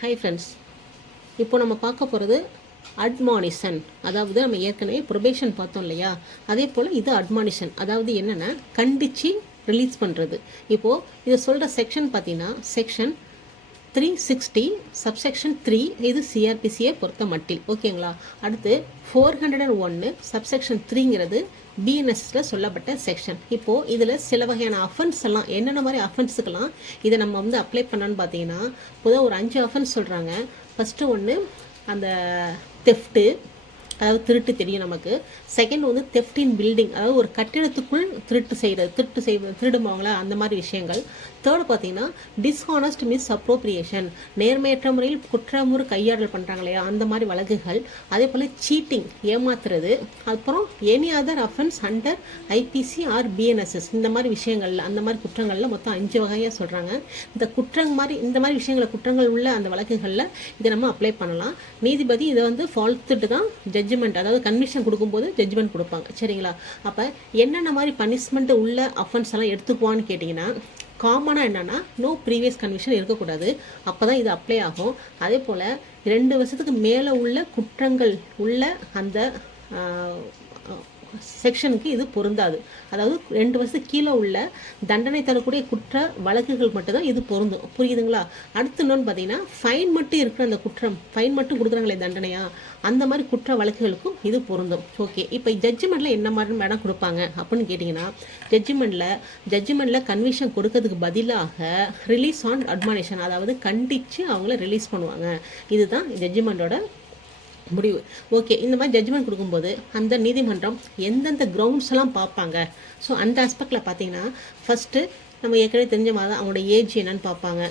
Hi friends, இப்போ நம்ம பார்க்க போகிறது அட்மானிஷன். அதாவது நம்ம ஏற்கனவே ப்ரொபேஷன் பார்த்தோம் இல்லையா, அதே போல் இது அட்மானிஷன். அதாவது என்னென்னா கண்டித்து ரிலீஸ் பண்ணுறது. இப்போது இதை சொல்கிற செக்ஷன் பார்த்தீங்கன்னா செக்ஷன் 360 சப்செக்ஷன் 3. இது சிஆர்பிசியை பொறுத்த மட்டில். ஓகேங்களா. அடுத்து 401 சப்செக்ஷன் 3ங்கிறது பிஎன்எஸ்ஸில் சொல்லப்பட்ட செக்ஷன். இப்போது இதில் சில வகையான அஃபென்ஸ் எல்லாம் என்னென்ன மாதிரி அஃபென்ஸுக்கெல்லாம் இதை நம்ம அப்ளை பண்ணோன்னு பார்த்தீங்கன்னா, பொதுவாக ஒரு 5 அஃபென்ஸ் சொல்கிறாங்க. ஃபஸ்ட்டு ஒன்று அந்த தெஃப்ட்டு, அதாவது திருட்டு தெரியும் நமக்கு. செகண்ட் தெஃப்ட் இன் பில்டிங், அதாவது ஒரு கட்டிடத்துக்குள் திருடுவாங்களா அந்த மாதிரி விஷயங்கள். தேர்டு பார்த்தீங்கன்னா டிஸ்ஹானஸ்ட் மிஸ் அப்ரோப்ரியேஷன், நேர்மையற்ற முறையில் குற்றமுறு கையாடல் பண்ணுறாங்க இல்லையா அந்த மாதிரி வழக்குகள். அதே போல் சீட்டிங், ஏமாத்துறது. அப்புறம் any other offence under IPC or BNSS, இந்த மாதிரி விஷயங்கள்ல அந்த மாதிரி குற்றங்களில் மொத்தம் 5 வகையாக சொல்கிறாங்க. இந்த மாதிரி விஷயங்களை குற்றங்கள் உள்ள அந்த வழக்குகளில் இதை நம்ம அப்ளை பண்ணலாம். நீதிபதி இதை ஃபால்த்துட்டு தான் ஜட்ஜ்மெண்ட், அதாவது கன்விக்ஷன் கொடுக்கும்போது ஜட்ஜ்மெண்ட் கொடுப்பாங்க. சரிங்களா. அப்போ என்னென்ன மாதிரி பனிஷ்மெண்ட் உள்ள அஃபென்ஸ் எல்லாம் எடுத்துக்குவான்னு கேட்டிங்கன்னா, காமனாக என்னென்னா நோ ப்ரீவியஸ் கன்விக்ஷன் இருக்கக்கூடாது. அப்போ தான் இது அப்ளை ஆகும். அதே போல் 2 வருஷத்துக்கு மேலே உள்ள குற்றங்கள் உள்ள அந்த செக்ஷனுக்கு இது பொருந்தாது. அதாவது 2 வருஷத்துக்கு கீழே உள்ள தண்டனை தரக்கூடிய குற்ற வழக்குகள் மட்டும்தான் இது பொருந்தும். புரியுதுங்களா. அடுத்து இன்னொன்று பார்த்தீங்கன்னா ஃபைன் மட்டும் இருக்கிற அந்த குற்றம், ஃபைன் மட்டும் கொடுக்குறாங்களே தண்டனையா, அந்த மாதிரி குற்ற வழக்குகளுக்கும் இது பொருந்தும். ஓகே. இப்போ ஜட்ஜ்மெண்ட்டில் என்ன மாதிரி மேடம் கொடுப்பாங்க அப்படின்னு கேட்டிங்கன்னா, ஜட்ஜ்மெண்ட்டில் கன்விக்ஷன் கொடுக்கறதுக்கு பதிலாக ரிலீஸ் ஆன் அட்மானிஷன், அதாவது கண்டித்து அவங்கள ரிலீஸ் பண்ணுவாங்க. இதுதான் ஜட்ஜ்மெண்ட்டோட முடிவு. ஓகே. இந்த மாதிரி ஜட்ஜ்மெண்ட் கொடுக்கும்போது அந்த நீதிமன்றம் எந்தெந்த கிரவுண்ட்ஸ் எல்லாம் பார்ப்பாங்க. ஸோ அந்த ஆஸ்பெக்டில் பார்த்தீங்கன்னா, ஃபஸ்ட்டு நம்ம ஏற்கனவே தெரிஞ்ச மாதிரி தான் அவங்களோட ஏஜ் என்னன்னு பார்ப்பாங்க.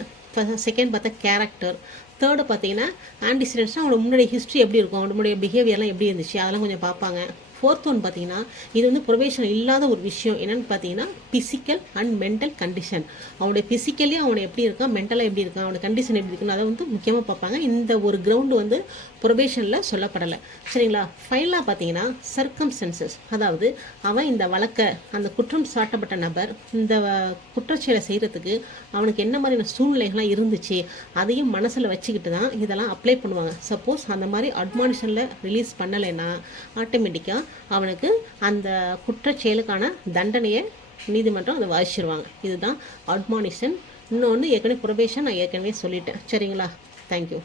செகண்ட் பார்த்தா கேரக்டர். தேர்டு பார்த்தீங்கன்னா ஆன்டிசிடென்ட்ஸ்னால் அவங்களோட முன்னாடி ஹிஸ்ட்ரி எப்படி இருக்கும், அவங்களுடைய பிஹேவியர்லாம் எப்படி இருந்துச்சு, அதெல்லாம் கொஞ்சம் பார்ப்பாங்க. ஃபோர்த் ஒன் பார்த்தீங்கன்னா, இது ப்ரொபேஷன் இல்லாத ஒரு விஷயம் என்னென்னு பார்த்தீங்கன்னா ஃபிசிக்கல் அண்ட் மென்டல் கண்டிஷன். அவனுடைய ஃபிசிக்கலி அவனை எப்படி இருக்கான், மென்டலாக எப்படி இருக்கான், அவனோட கண்டிஷன் எப்படி இருக்குன்னு அதை முக்கியமாக பார்ப்பாங்க. இந்த ஒரு கிரவுண்டு ப்ரொபேஷனில் சொல்லப்படலை. சரிங்களா. ஃபைனலாக பார்த்தீங்கன்னா சர்க்கம்ஸ்டன்சஸ், அதாவது அவன் இந்த வழக்கை, அந்த குற்றம் சாட்டப்பட்ட நபர் இந்த குற்றச்செயலை செய்கிறதுக்கு அவனுக்கு என்ன மாதிரியான சூழ்நிலைகள்லாம் இருந்துச்சு அதையும் மனசில் வச்சுக்கிட்டு தான் இதெல்லாம் அப்ளை பண்ணுவாங்க. சப்போஸ் அந்த மாதிரி அட்மானிஷனில் ரிலீஸ் பண்ணலைன்னா ஆட்டோமேட்டிக்காக அவனுக்கு அந்த குற்றச்செயலுக்கான தண்டனையை நீதிமன்றம் அதை வாசிச்சிருவாங்க. இதுதான் அட்மானிஷன். இன்னொன்று ஏற்கனவே ப்ரொபேஷன் நான் ஏற்கனவே சொல்லிட்டேன். சரிங்களா. தேங்க்யூ.